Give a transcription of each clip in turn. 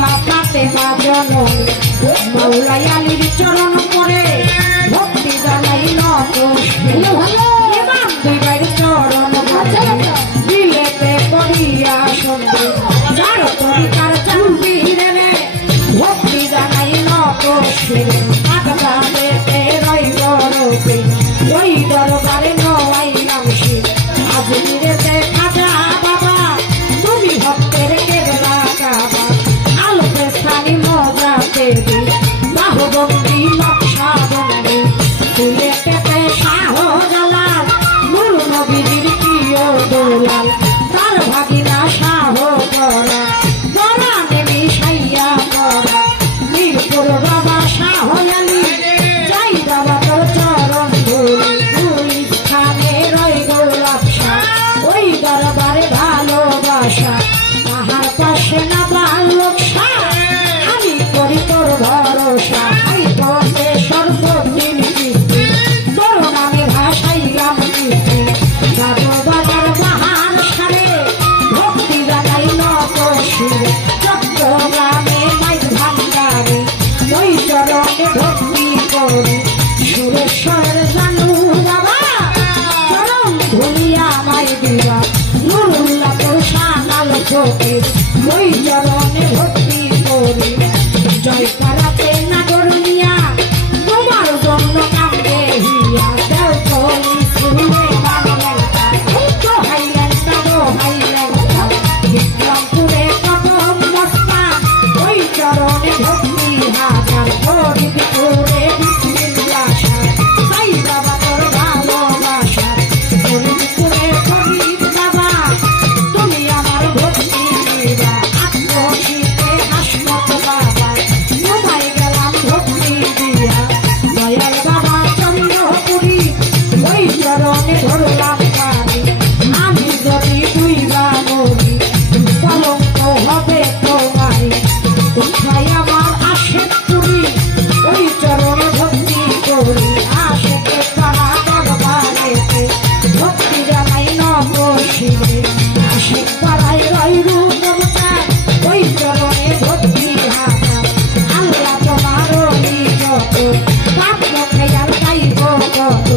মা ফাতেমা জননী মৌলাই আলীর চরণ করে ভক্তি জানাই নত ইমাম দুইবার চরণ দিলেতে করিয়া শুনবে যার তরিকার চান্দি রে ভক্তি জানাই নত শিরে আগদাতে রইল রূপে ওই দরবারে নয়াইলাম শিরে আজমিরেতে খাজা বাবা তুমি ভক্তের কেবলা কাবা আলোকে স্থানী মজা দেবী বাহুবন্দী নকশা বন্দী সিলেটেতে শাহ জালাল নূর নবীর প্রিয় দোলাল তার ভাগিনা শাহ করা পরাণে মিশাইয়া করা মিরপুর বাবা শাহ আলী যাই বাবা তোর চরণ ধুলি দুই স্থানে রই গোলাপ শাহ ওই দরবারে ভালোবাসা তাহার পাশে না বালক শাহ আমি করি তোর ভরসা এই পথে সর্বদিন কিস্তি তোর নামে ভাসাইলাম কিস্তি যাব বাজার মহান সারে ভক্তি জানাই নত শিরে চট্টগ্রামে মাইক ভান্ডারে ওই চরণে ভক্তি করি সুরেশ্বরের জানু বাবা চরণ ধুলিয়া মাই দিবা নুরুল্লাহ তোর সানাল চোখে ওই চরণে ভক্তি করি জয় করাতে নাগর মিয়া তোমার জন্য কান্দে হিয়া দেও কলি শুনে বাংলার তো হাইল্যান্ড বিক্রমপুরে কদম মস্তা ওই চরণে ভক্তি হাজার ফরিদপুরে বিসমিল্লাহ সাই বাবা তোর ভালোবাসা ফরিদপুরে ফরিদ বাবা তুমি আমার ভক্তি দিবা আত্মশীতে হাসমত বাবা তোমায় গেলাম ভক্তি দিয়া দয়াল বাবা চন্দ্রপুরী ওই চরণে ধরলাম পানি আমি যদি তুই বানরি কলঙ্ক হবে তোমারি কোথায় আমার আশেক পুরী ওই চরণে ভক্তি করি আশেকে পাড়া দরবারেতে ভক্তি জানাই নব শিরে আশেক পাড়ায় রই রূপ ওই চরণে ভক্তি হাজার আল্লাহ তোমার যত পাপ খেয়াল গাইব কত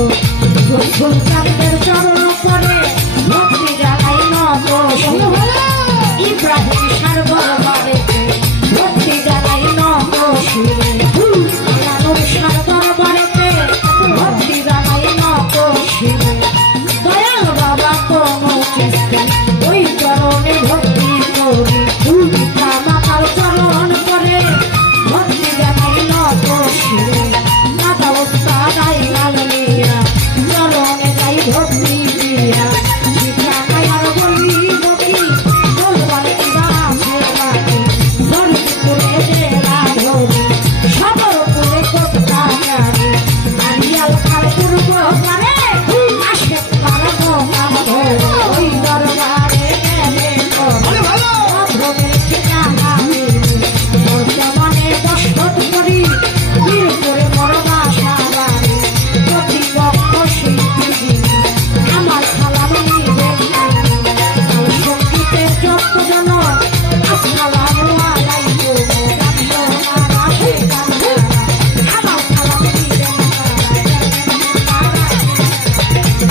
সুলতানদের চরণ করে ভক্তি জানাই নত শিরে ইব্রাহিম সারবর বাড়িতে ভক্তি জানাই নত শিরে আলানুর সারবর বাড়িতে ভক্তি জানাই নত শিরে দয়াল বাবা কোনো চিস্তি ওই চরণে ভক্তি করি পিতা মাতার চরণ করে ভক্তি জানাই নত শিরে দাদা ওস্তাদ আইলাল মিয়া চরণে যাই ভক্তি দিয়া পিতা মায়ার বলি বকি বলবার কিবা আছে বাকি ফরিদপুরে জেলা ধরি সদরপুরে কোথা জানি আরিয়াল খাল পূর্ব পারে আসে পারব নাম ধরে ওই দরবারে গেলে অভ্রমের ঠিকানা মিলি বর্তমানে দশরথ করি বীরপুরে বড় বাসা বাড়ি প্রতিপক্ষ শিল্পী আমার সালাম নিবেন সঙ্গীতের যতজন আসসালামু আলাইকুম আপনারা সেখানে আমার সালাম নিবেন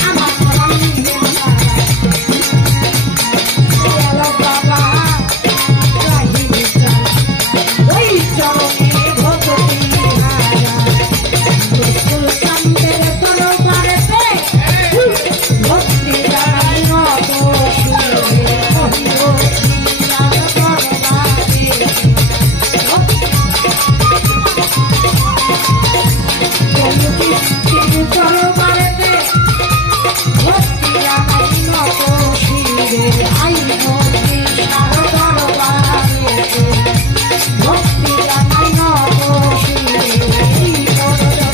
আমার সালাম নিবেন বাবা রাহিম চাল ওই চরণে ভক্তি হারা সুলতানদের দরবারেতে ভক্তি জানাই নত শিরে মহিলার দরবারে দরবারেতে ভক্তি জানাই নত শিরে আই মহিলার দরবারেতে ভক্তি জানাই নত শিরে এই দরজা